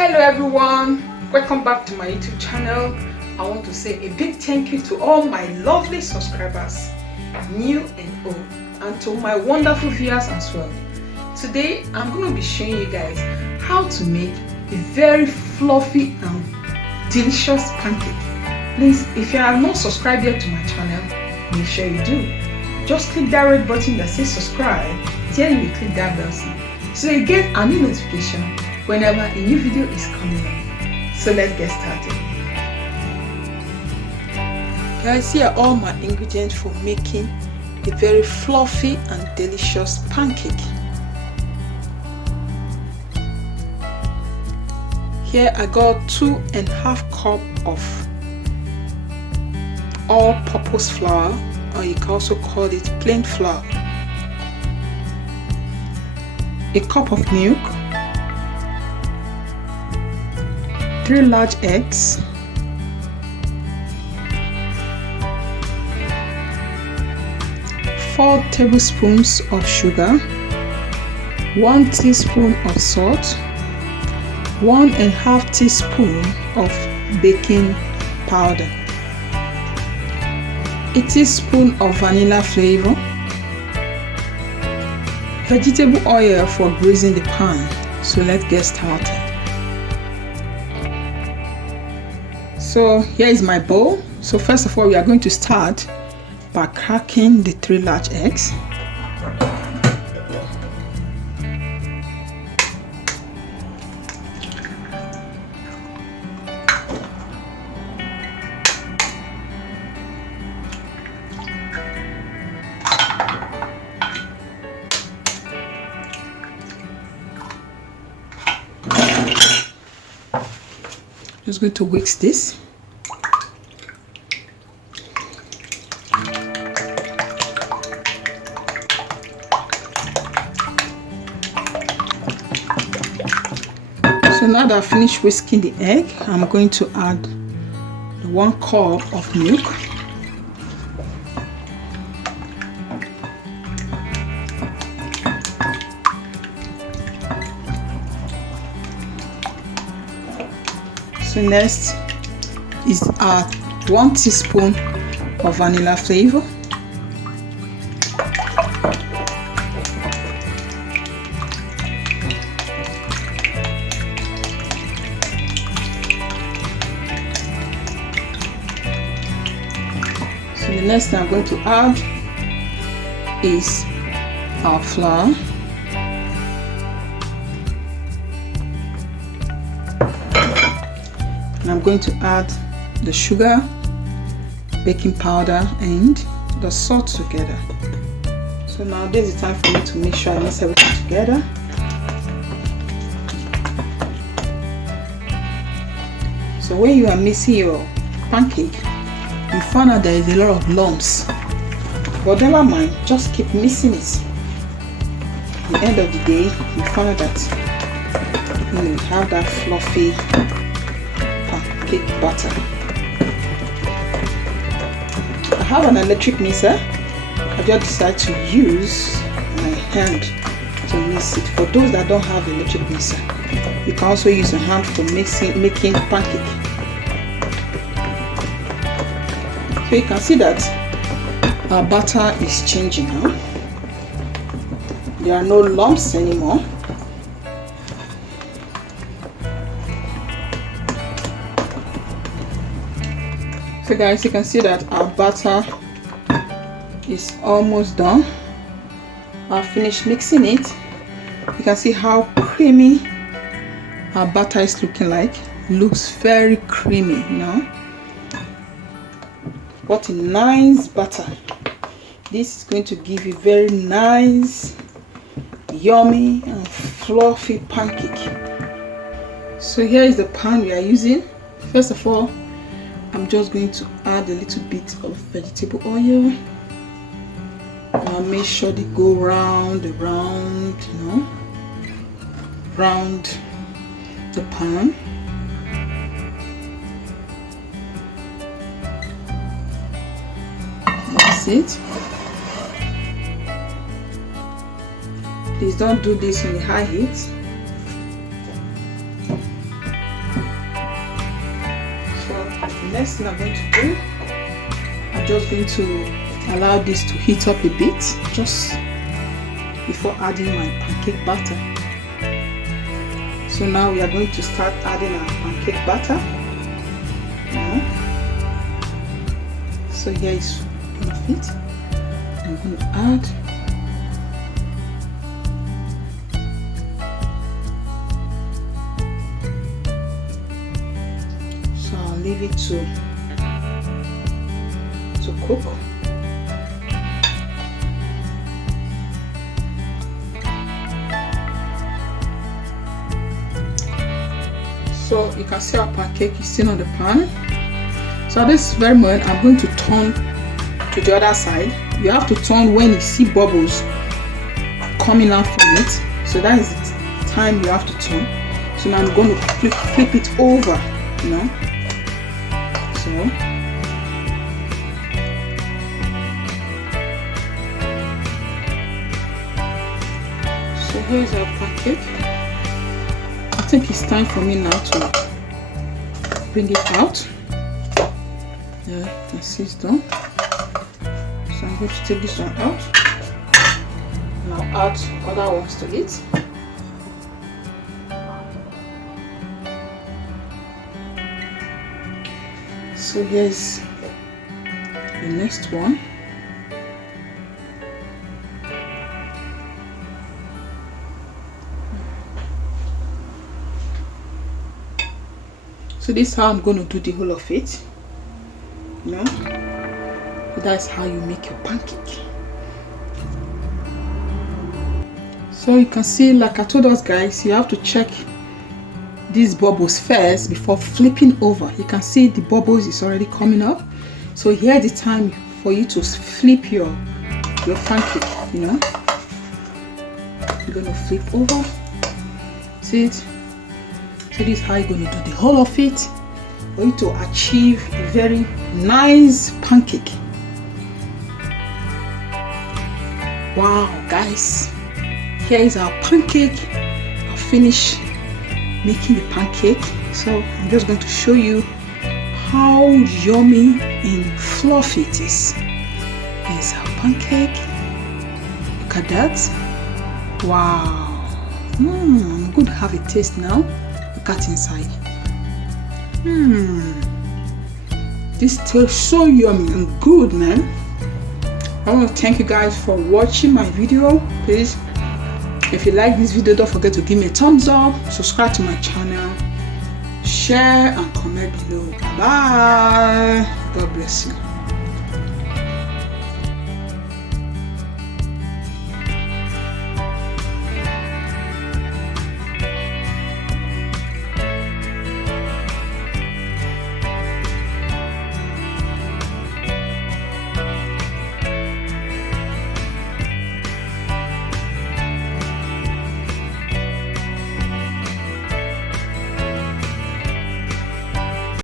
Hello everyone, welcome back to my YouTube channel. I want to say a big thank you to all my lovely subscribers, new and old, and to my wonderful viewers as well. Today I'm going to be showing you guys how to make a very fluffy and delicious pancake. Please, if you have not subscribed yet to my channel, make sure you do. Just click that red button that says subscribe, then you click that bell sign so you get a new notification whenever a new video is coming up. So let's get started. Guys, here are all my ingredients for making a very fluffy and delicious pancake. Here I got 2.5 cups of all-purpose flour, or you can also call it plain flour, a cup of milk, 3 large eggs, 4 tablespoons of sugar, 1 teaspoon of salt, 1.5 teaspoon of baking powder, a teaspoon of vanilla flavor, vegetable oil for greasing the pan. So let's get started. So here is my bowl. So first of all, we are going to start by cracking the 3 large eggs. Just going to whisk this. So now that I've finished whisking the egg, I'm going to add the 1 cup of milk, so next is our 1 teaspoon of vanilla flavor, so the next thing I'm going to add is our flour, and I'm going to add the sugar, baking powder and the salt together. So now this is the time for me to make sure I mix everything together. So when you are mixing your pancake, you find out there is a lot of lumps, but never mind, just keep mixing it. At the end of the day, you find out that you have that fluffy pancake batter. I have an electric mixer. I just decided to use my hand to mix it. For those that don't have an electric mixer, you can also use a hand for making pancake. So you can see that our batter is changing now. There are no lumps anymore. So guys, you can see that our batter is almost done. I've finished mixing it. You can see how creamy our batter is looking like. Looks very creamy, you know. What a nice batter. This is going to give you very nice, yummy and fluffy pancake. So here is the pan we are using. First of all, I'm just going to add a little bit of vegetable oil. I'll make sure they go round, you know, round the pan. That's it. Please don't do this on a high heat. next thing I'm going to do, I'm just going to allow this to heat up a bit just before adding my pancake batter. So now we are going to start adding our pancake batter. So here is all of it. I'm going to add leave it to cook. So you can see our pancake is still on the pan. So at this very moment, I'm going to turn to the other side. You have to turn when you see bubbles coming out from it. So that is the time you have to turn. So now I'm going to flip it over, you know. So here's our pancake. I think it's time for me now to bring it out. Yeah, you can see it's done. So I'm going to take this one out and I'll add other ones to it. So here's the next one. So this is how I'm going to do the whole of it. You know, so that's how you make your pancake. So you can see, like I told us guys, you have to check these bubbles first before flipping over. You can see the bubbles is already coming up. So here's the time for you to flip your pancake. You know, you're gonna flip over. See it? So this is how you're gonna do the whole of it for you to achieve a very nice pancake. Wow, guys, here is our pancake. I'll finish making the pancake. So I'm just going to show you how yummy and fluffy it is. Here's our pancake. Look at that. Wow. I'm going to have a taste now. Look at inside. This tastes so yummy and good, man. I want to thank you guys for watching my video. Please, if you like this video, don't forget to give me a thumbs up, subscribe to my channel, share and comment below. Bye. God bless you.